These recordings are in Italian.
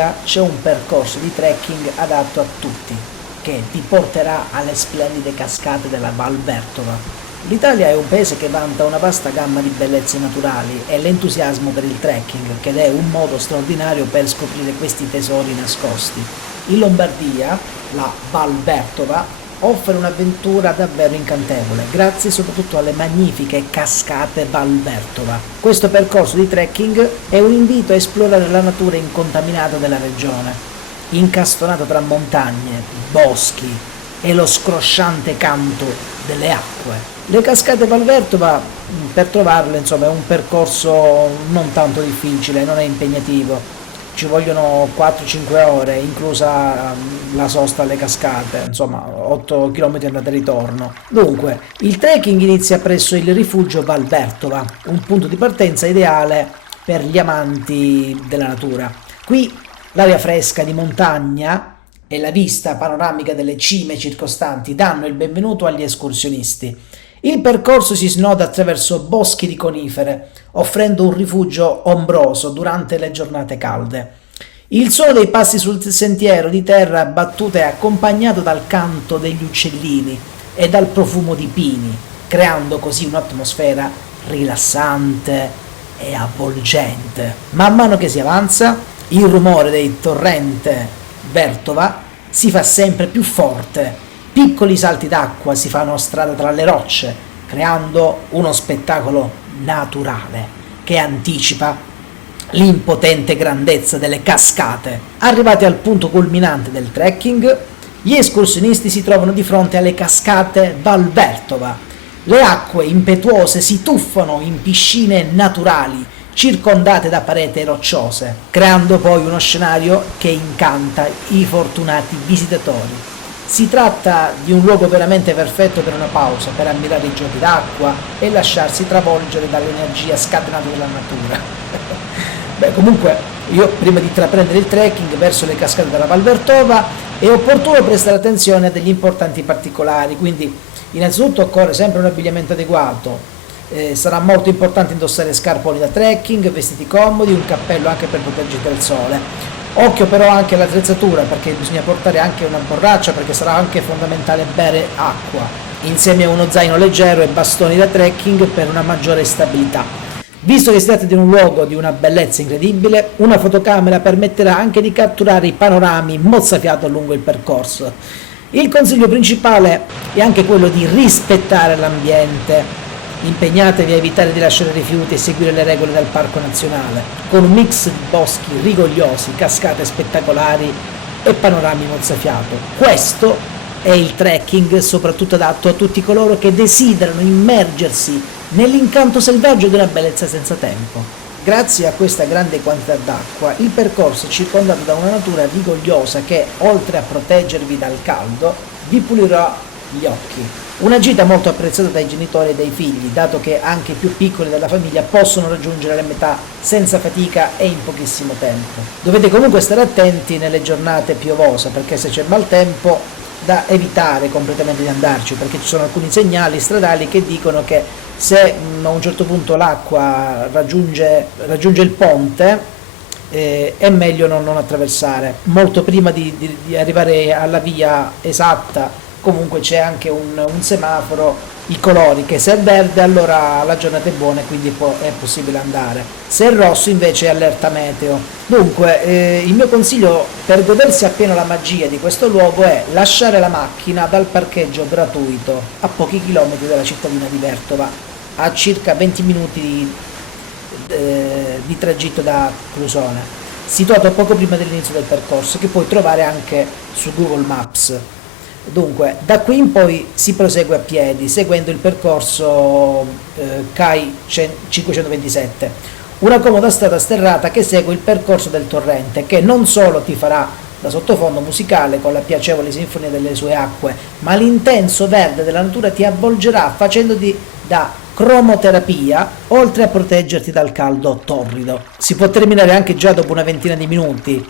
Italia c'è un percorso di trekking adatto a tutti, che ti porterà alle splendide cascate della Val Bertova. L'Italia è un paese che vanta una vasta gamma di bellezze naturali e l'entusiasmo per il trekking, che è un modo straordinario per scoprire questi tesori nascosti. In Lombardia, la Val Bertova offre un'avventura davvero incantevole, grazie soprattutto alle magnifiche cascate Val Bertova. Questo percorso di trekking è un invito a esplorare la natura incontaminata della regione, incastonata tra montagne, boschi e lo scrosciante canto delle acque. Le cascate Val Bertova, per trovarle, insomma, è un percorso non tanto difficile, non è impegnativo. Ci vogliono 4-5 ore, inclusa la sosta alle cascate, insomma 8 km andata e ritorno. Dunque, il trekking inizia presso il rifugio Val Bertova, un punto di partenza ideale per gli amanti della natura. Qui l'aria fresca di montagna e la vista panoramica delle cime circostanti danno il benvenuto agli escursionisti. Il percorso si snoda attraverso boschi di conifere, offrendo un rifugio ombroso durante le giornate calde. Il suono dei passi sul sentiero di terra battuta è accompagnato dal canto degli uccellini e dal profumo di pini, creando così un'atmosfera rilassante e avvolgente. Man mano che si avanza, il rumore del torrente Bertova si fa sempre più forte. Piccoli salti d'acqua si fanno strada tra le rocce, creando uno spettacolo naturale che anticipa l'impotente grandezza delle cascate. Arrivati al punto culminante del trekking, gli escursionisti si trovano di fronte alle cascate Val Bertova. Le acque impetuose si tuffano in piscine naturali, circondate da pareti rocciose, creando poi uno scenario che incanta i fortunati visitatori. Si tratta di un luogo veramente perfetto per una pausa, per ammirare i giochi d'acqua e lasciarsi travolgere dall'energia scatenata dalla natura. Beh, comunque, io prima di intraprendere il trekking verso le cascate della Val Bertova è opportuno prestare attenzione a degli importanti particolari, quindi innanzitutto occorre sempre un abbigliamento adeguato. Sarà molto importante indossare scarponi da trekking, vestiti comodi, un cappello anche per proteggerti dal sole. Occhio però anche all'attrezzatura, perché bisogna portare anche una borraccia, perché sarà anche fondamentale bere acqua, insieme a uno zaino leggero e bastoni da trekking per una maggiore stabilità. Visto che si tratta di un luogo di una bellezza incredibile, una fotocamera permetterà anche di catturare i panorami mozzafiato lungo il percorso. Il consiglio principale è anche quello di rispettare l'ambiente. Impegnatevi a evitare di lasciare rifiuti e seguire le regole del parco nazionale, con un mix di boschi rigogliosi, cascate spettacolari e panorami mozzafiato. Questo è il trekking soprattutto adatto a tutti coloro che desiderano immergersi nell'incanto selvaggio di una bellezza senza tempo. Grazie a questa grande quantità d'acqua, il percorso è circondato da una natura rigogliosa che, oltre a proteggervi dal caldo, vi pulirà gli occhi. Una gita molto apprezzata dai genitori e dai figli, dato che anche i più piccoli della famiglia possono raggiungere la metà senza fatica e in pochissimo tempo. Dovete comunque stare attenti nelle giornate piovose, perché se c'è maltempo da evitare completamente di andarci, perché ci sono alcuni segnali stradali che dicono che se a un certo punto l'acqua raggiunge il ponte, è meglio non attraversare. Molto prima di arrivare alla via esatta, comunque c'è anche un semaforo, i colori, che se è verde allora la giornata è buona e quindi è possibile andare, se è rosso invece è allerta meteo. Dunque il mio consiglio per godersi appieno la magia di questo luogo è lasciare la macchina dal parcheggio gratuito a pochi chilometri dalla cittadina di Bertova, a circa 20 minuti di tragitto da Crusone, situato poco prima dell'inizio del percorso, che puoi trovare anche su Google Maps. Dunque, da qui in poi si prosegue a piedi, seguendo il percorso CAI 527, una comoda strada sterrata che segue il percorso del torrente, che non solo ti farà da sottofondo musicale con la piacevole sinfonia delle sue acque, ma l'intenso verde della natura ti avvolgerà facendoti da cromoterapia, oltre a proteggerti dal caldo torrido. Si può terminare anche già dopo una ventina di minuti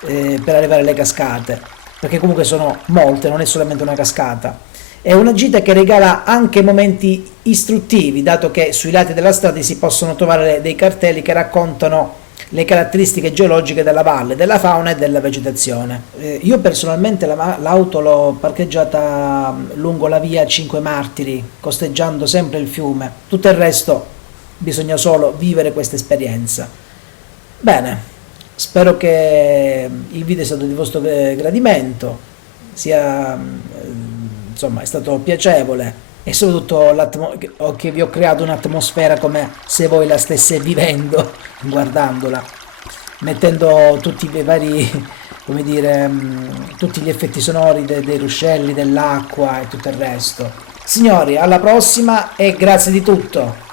per arrivare alle cascate, perché comunque sono molte, non è solamente una cascata. È una gita che regala anche momenti istruttivi, dato che sui lati della strada si possono trovare dei cartelli che raccontano le caratteristiche geologiche della valle, della fauna e della vegetazione. Io personalmente l'auto l'ho parcheggiata lungo la via Cinque Martiri, costeggiando sempre il fiume. Tutto il resto bisogna solo vivere questa esperienza. Bene, spero che il video sia stato di vostro gradimento, sia insomma è stato piacevole e soprattutto che vi ho creato un'atmosfera come se voi la stesse vivendo guardandola, mettendo tutti i vari, come dire, tutti gli effetti sonori dei ruscelli, dell'acqua e tutto il resto. Signori, alla prossima e grazie di tutto!